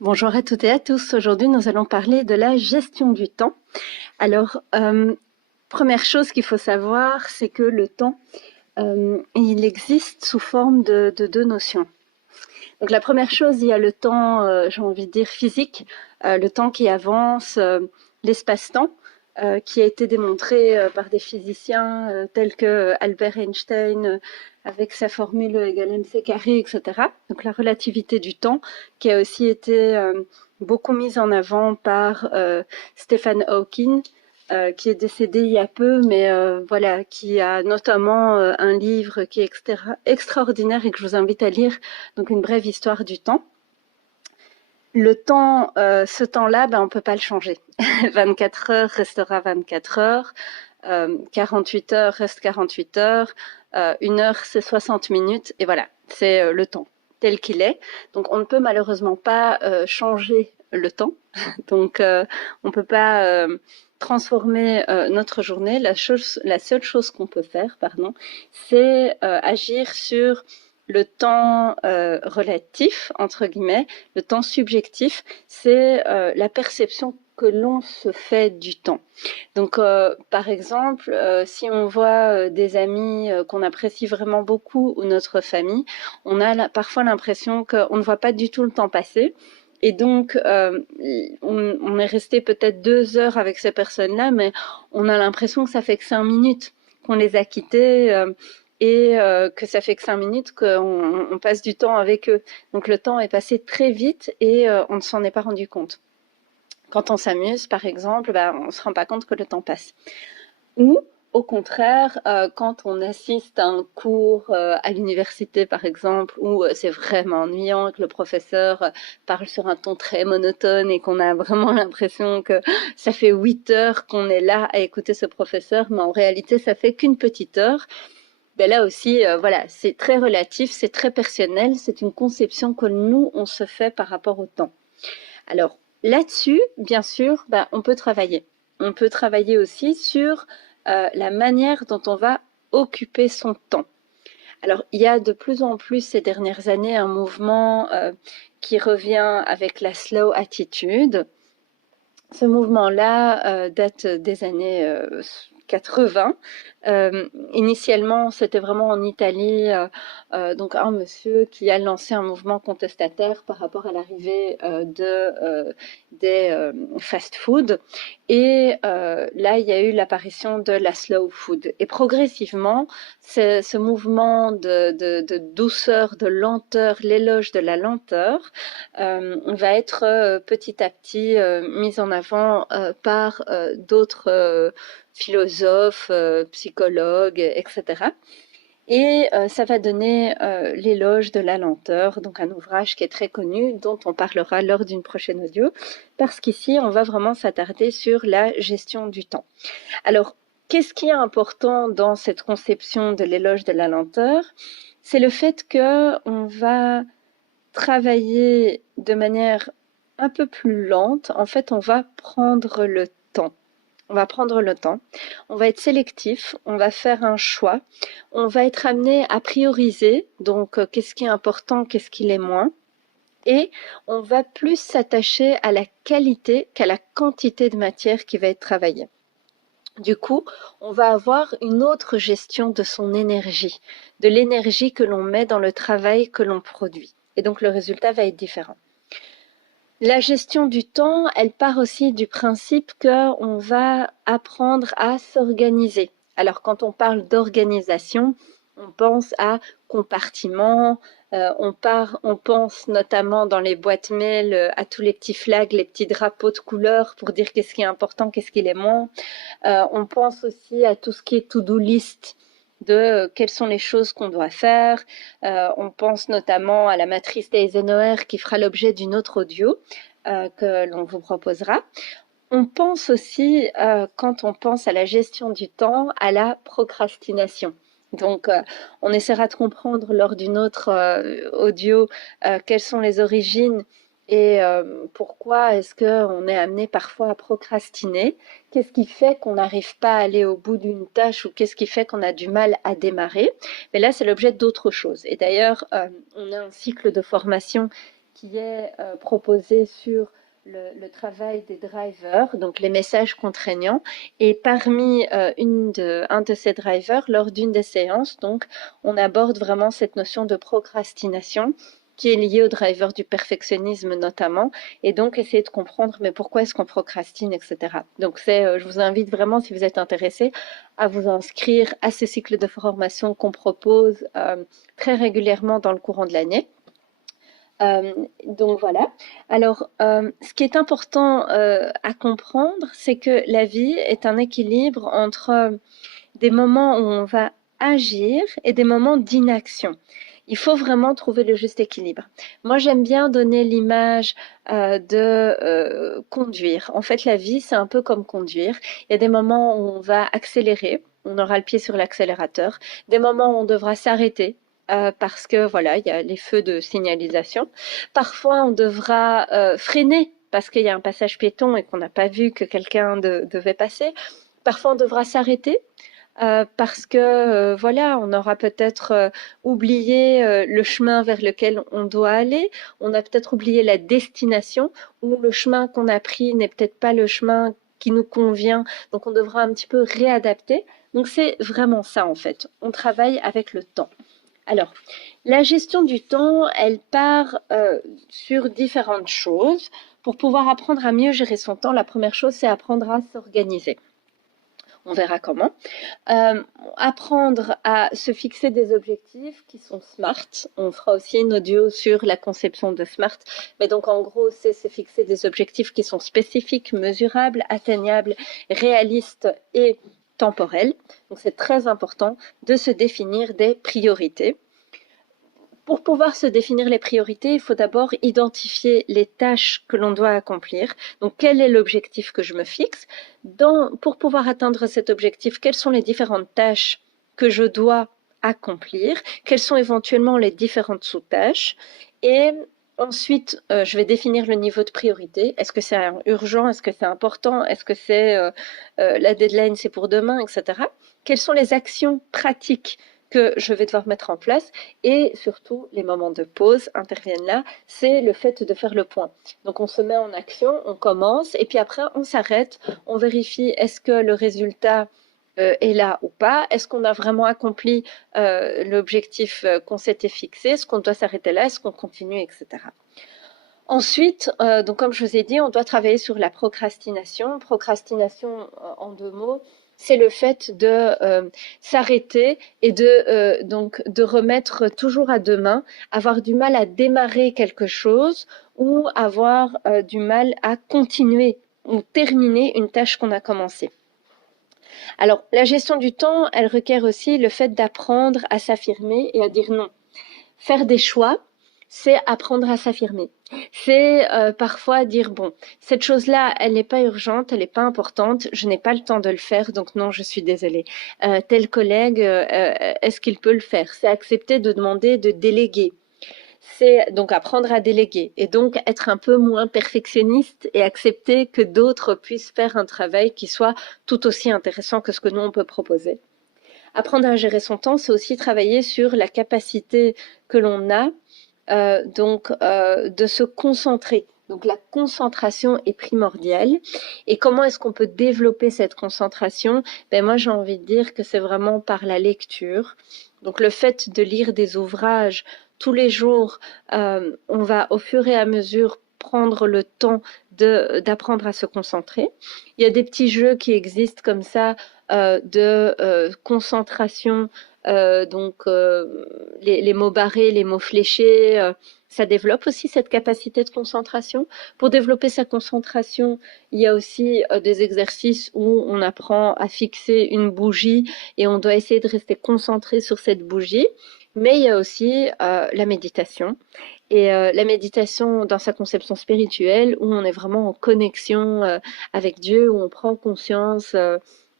Bonjour à toutes et à tous. Aujourd'hui, nous allons parler de la gestion du temps. Alors, première chose qu'il faut savoir, c'est que le temps, il existe sous forme de deux notions. Donc, la première chose, il y a le temps, j'ai envie de dire physique, le temps qui avance, l'espace-temps, qui a été démontré par des physiciens tels que Albert Einstein avec sa formule égale mc carré, etc. Donc la relativité du temps, qui a aussi été beaucoup mise en avant par Stephen Hawking, qui est décédé il y a peu, mais voilà, qui a notamment un livre qui est extraordinaire et que je vous invite à lire, donc une brève histoire du temps. Le temps, ce temps-là, on peut pas le changer. 24 heures restera 24 heures, 48 heures reste 48 heures, 1 heure c'est 60 minutes, et voilà, c'est le temps tel qu'il est. Donc on ne peut malheureusement pas changer le temps. Donc on peut pas transformer notre journée. La seule chose qu'on peut faire, c'est agir sur le temps relatif, entre guillemets. Le temps subjectif, c'est la perception que l'on se fait du temps. Donc, par exemple, si on voit des amis qu'on apprécie vraiment beaucoup ou notre famille, on a parfois l'impression qu'on ne voit pas du tout le temps passer. Et donc, on est resté peut-être 2 heures avec ces personnes-là, mais on a l'impression que ça fait que 5 minutes qu'on les a quittés. Et que ça fait que 5 minutes qu'on passe du temps avec eux. Donc le temps est passé très vite et on ne s'en est pas rendu compte. Quand on s'amuse, par exemple, on ne se rend pas compte que le temps passe. Ou, au contraire, quand on assiste à un cours à l'université, par exemple, où c'est vraiment ennuyant, que le professeur parle sur un ton très monotone et qu'on a vraiment l'impression que ça fait 8 heures qu'on est là à écouter ce professeur, mais en réalité, ça fait qu'une petite heure. Là aussi, voilà, c'est très relatif, c'est très personnel, c'est une conception que nous, on se fait par rapport au temps. Alors, là-dessus, bien sûr, on peut travailler. On peut travailler aussi sur la manière dont on va occuper son temps. Alors, il y a de plus en plus ces dernières années un mouvement qui revient avec la slow attitude. Ce mouvement-là date des années 80. Initialement, c'était vraiment en Italie, donc un monsieur qui a lancé un mouvement contestataire par rapport à l'arrivée des fast-food. Et là, il y a eu l'apparition de la slow food. Et progressivement, ce mouvement de douceur, de lenteur, l'éloge de la lenteur, va être petit à petit mise en avant par d'autres philosophes, psychologues, etc. Et ça va donner l'éloge de la lenteur, donc un ouvrage qui est très connu, dont on parlera lors d'une prochaine audio, parce qu'ici, on va vraiment s'attarder sur la gestion du temps. Alors, qu'est-ce qui est important dans cette conception de l'éloge de la lenteur? C'est le fait qu'on va travailler de manière un peu plus lente. En fait, on va prendre le temps. On va prendre le temps, on va être sélectif, on va faire un choix, on va être amené à prioriser, donc qu'est-ce qui est important, qu'est-ce qui l'est moins, et on va plus s'attacher à la qualité qu'à la quantité de matière qui va être travaillée. Du coup, on va avoir une autre gestion de son énergie, de l'énergie que l'on met dans le travail que l'on produit. Et donc le résultat va être différent. La gestion du temps, elle part aussi du principe qu'on va apprendre à s'organiser. Alors quand on parle d'organisation, on pense à compartiments, on pense notamment dans les boîtes mail à tous les petits flags, les petits drapeaux de couleur pour dire qu'est-ce qui est important, qu'est-ce qui l'est moins. On pense aussi à tout ce qui est to-do list, de quelles sont les choses qu'on doit faire. On pense notamment à la matrice d'Eisenhower qui fera l'objet d'une autre audio que l'on vous proposera. On pense aussi, quand on pense à la gestion du temps, à la procrastination. Donc, on essaiera de comprendre lors d'une autre audio quelles sont les origines et pourquoi est-ce qu'on est amené parfois à procrastiner. Qu'est-ce qui fait qu'on n'arrive pas à aller au bout d'une tâche ou qu'est-ce qui fait qu'on a du mal à démarrer. Mais là, c'est l'objet d'autre chose. Et d'ailleurs, on a un cycle de formation qui est proposé sur le travail des drivers, donc les messages contraignants. Et parmi un de ces drivers, lors d'une des séances, donc, on aborde vraiment cette notion de procrastination qui est liée au driver du perfectionnisme notamment, et donc essayer de comprendre mais pourquoi est-ce qu'on procrastine, etc. Donc je vous invite vraiment, si vous êtes intéressé, à vous inscrire à ces cycles de formation qu'on propose très régulièrement dans le courant de l'année. Donc voilà. Alors, ce qui est important à comprendre, c'est que la vie est un équilibre entre des moments où on va agir et des moments d'inaction. Il faut vraiment trouver le juste équilibre. Moi, j'aime bien donner l'image de conduire. En fait, la vie, c'est un peu comme conduire. Il y a des moments où on va accélérer, on aura le pied sur l'accélérateur, des moments où on devra s'arrêter. Parce que voilà, il y a les feux de signalisation. Parfois, on devra freiner parce qu'il y a un passage piéton et qu'on n'a pas vu que quelqu'un devait passer. Parfois, on devra s'arrêter parce que voilà, on aura peut-être oublié le chemin vers lequel on doit aller, on a peut-être oublié la destination, ou le chemin qu'on a pris n'est peut-être pas le chemin qui nous convient, donc on devra un petit peu réadapter. Donc c'est vraiment ça en fait, on travaille avec le temps. Alors, la gestion du temps, elle part sur différentes choses. Pour pouvoir apprendre à mieux gérer son temps, la première chose, c'est apprendre à s'organiser. On verra comment. Apprendre à se fixer des objectifs qui sont SMART. On fera aussi une audio sur la conception de SMART. Mais donc, en gros, c'est se fixer des objectifs qui sont spécifiques, mesurables, atteignables, réalistes et temporels. Donc, c'est très important de se définir des priorités. Pour pouvoir se définir les priorités, il faut d'abord identifier les tâches que l'on doit accomplir. Donc, quel est l'objectif que je me fixe? Pour pouvoir atteindre cet objectif, quelles sont les différentes tâches que je dois accomplir? Quelles sont éventuellement les différentes sous-tâches? Et ensuite, je vais définir le niveau de priorité. Est-ce que c'est urgent? Est-ce que c'est important? Est-ce que c'est la deadline, c'est pour demain, etc. Quelles sont les actions pratiques que je vais devoir mettre en place, et surtout les moments de pause interviennent là, c'est le fait de faire le point. Donc on se met en action, on commence, et puis après on s'arrête, on vérifie est-ce que le résultat est là ou pas, est-ce qu'on a vraiment accompli l'objectif qu'on s'était fixé, est-ce qu'on doit s'arrêter là, est-ce qu'on continue, etc. Ensuite, donc comme je vous ai dit, on doit travailler sur la procrastination. Procrastination, en deux mots, c'est le fait de s'arrêter et donc de remettre toujours à demain, avoir du mal à démarrer quelque chose ou avoir du mal à continuer ou terminer une tâche qu'on a commencée. Alors, la gestion du temps, elle requiert aussi le fait d'apprendre à s'affirmer et à dire non. Faire des choix, c'est apprendre à s'affirmer. C'est parfois dire, bon, cette chose-là, elle n'est pas urgente, elle n'est pas importante, je n'ai pas le temps de le faire, donc non, je suis désolée. Tel collègue, est-ce qu'il peut le faire? C'est accepter de demander de déléguer. C'est donc apprendre à déléguer et donc être un peu moins perfectionniste et accepter que d'autres puissent faire un travail qui soit tout aussi intéressant que ce que nous, on peut proposer. Apprendre à gérer son temps, c'est aussi travailler sur la capacité que l'on a de se concentrer. Donc la concentration est primordiale. Et comment est-ce qu'on peut développer cette concentration? Moi, j'ai envie de dire que c'est vraiment par la lecture. Donc le fait de lire des ouvrages tous les jours, on va au fur et à mesure prendre le temps d'apprendre à se concentrer. Il y a des petits jeux qui existent comme ça de concentration, les mots barrés, les mots fléchés, ça développe aussi cette capacité de concentration. Pour développer sa concentration, il y a aussi des exercices où on apprend à fixer une bougie et on doit essayer de rester concentré sur cette bougie. Mais il y a aussi la méditation. Et la méditation dans sa conception spirituelle, où on est vraiment en connexion avec Dieu, où on prend conscience,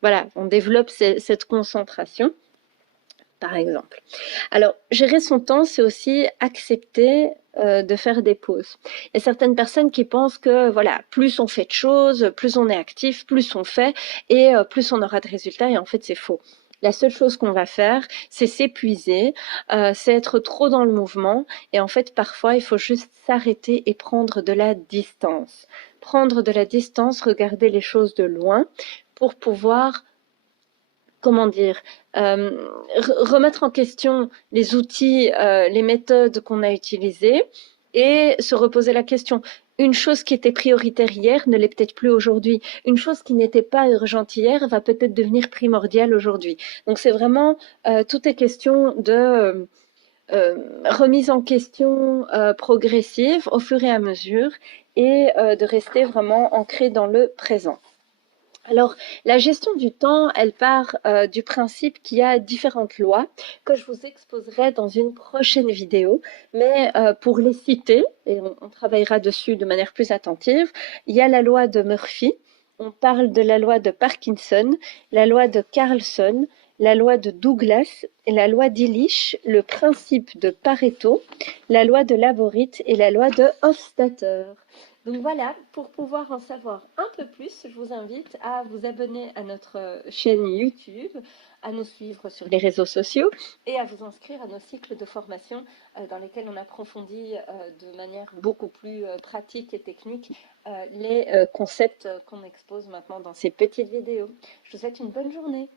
voilà, on développe cette concentration, par exemple. Alors, gérer son temps, c'est aussi accepter de faire des pauses. Il y a certaines personnes qui pensent que, voilà, plus on fait de choses, plus on est actif, plus on fait, et plus on aura de résultats, et en fait, c'est faux. La seule chose qu'on va faire, c'est s'épuiser, c'est être trop dans le mouvement. Et en fait, parfois, il faut juste s'arrêter et prendre de la distance. Prendre de la distance, regarder les choses de loin pour pouvoir, comment dire, remettre en question les outils, les méthodes qu'on a utilisées et se reposer la question. Une chose qui était prioritaire hier ne l'est peut-être plus aujourd'hui. Une chose qui n'était pas urgente hier va peut-être devenir primordiale aujourd'hui. Donc c'est vraiment, tout est question de remise en question progressive au fur et à mesure et de rester vraiment ancré dans le présent. Alors, la gestion du temps, elle part du principe qu'il y a différentes lois que je vous exposerai dans une prochaine vidéo. Mais pour les citer, et on travaillera dessus de manière plus attentive, il y a la loi de Murphy, on parle de la loi de Parkinson, la loi de Carlson, la loi de Douglas, la loi d'Illich, le principe de Pareto, la loi de Laborit et la loi de Hofstadter. Donc voilà, pour pouvoir en savoir un peu plus, je vous invite à vous abonner à notre chaîne YouTube, à nous suivre sur les réseaux sociaux et à vous inscrire à nos cycles de formation dans lesquels on approfondit de manière beaucoup plus pratique et technique les concepts qu'on expose maintenant dans ces petites vidéos. Je vous souhaite une bonne journée.